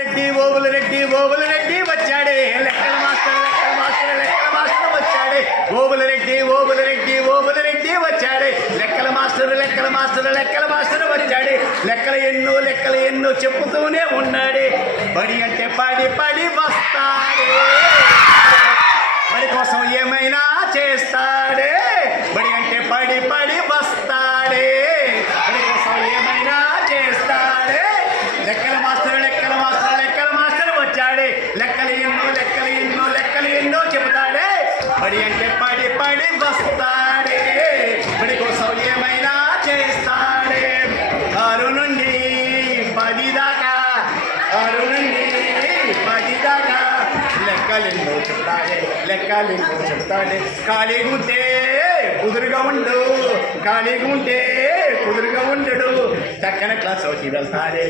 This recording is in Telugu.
ఓబులరెడ్డి వచ్చాడే లెక్కల మాస్టర్ వచ్చాడే ఓబులరెడ్డి వచ్చాడే లెక్కల మాస్టర్ వచ్చాడే లెక్కలు ఎన్నో చెప్పుతూనే ఉన్నాడే బడి అంటే పడి వస్తాడే బడి కోసం ఏమైనా చేస్తాడే బడి అంటే పడి వస్తాడే బడి కోసం ఏమైనా చేస్తాడే లెక్కల మాస్టర్ వచ్చాడే లెక్కలు ఎన్నో చెబుతాడే బడి అంటే పడి వస్తాడే బడి కోసం ఏమైనా చేస్తాడే 6 నుండి 10 దాకా లెక్కలెన్నో చెప్తాడే ఖాళీగుంటే కుదురుగా ఉండడు చక్కన క్లాస్ ఒకటి వెళ్తాడే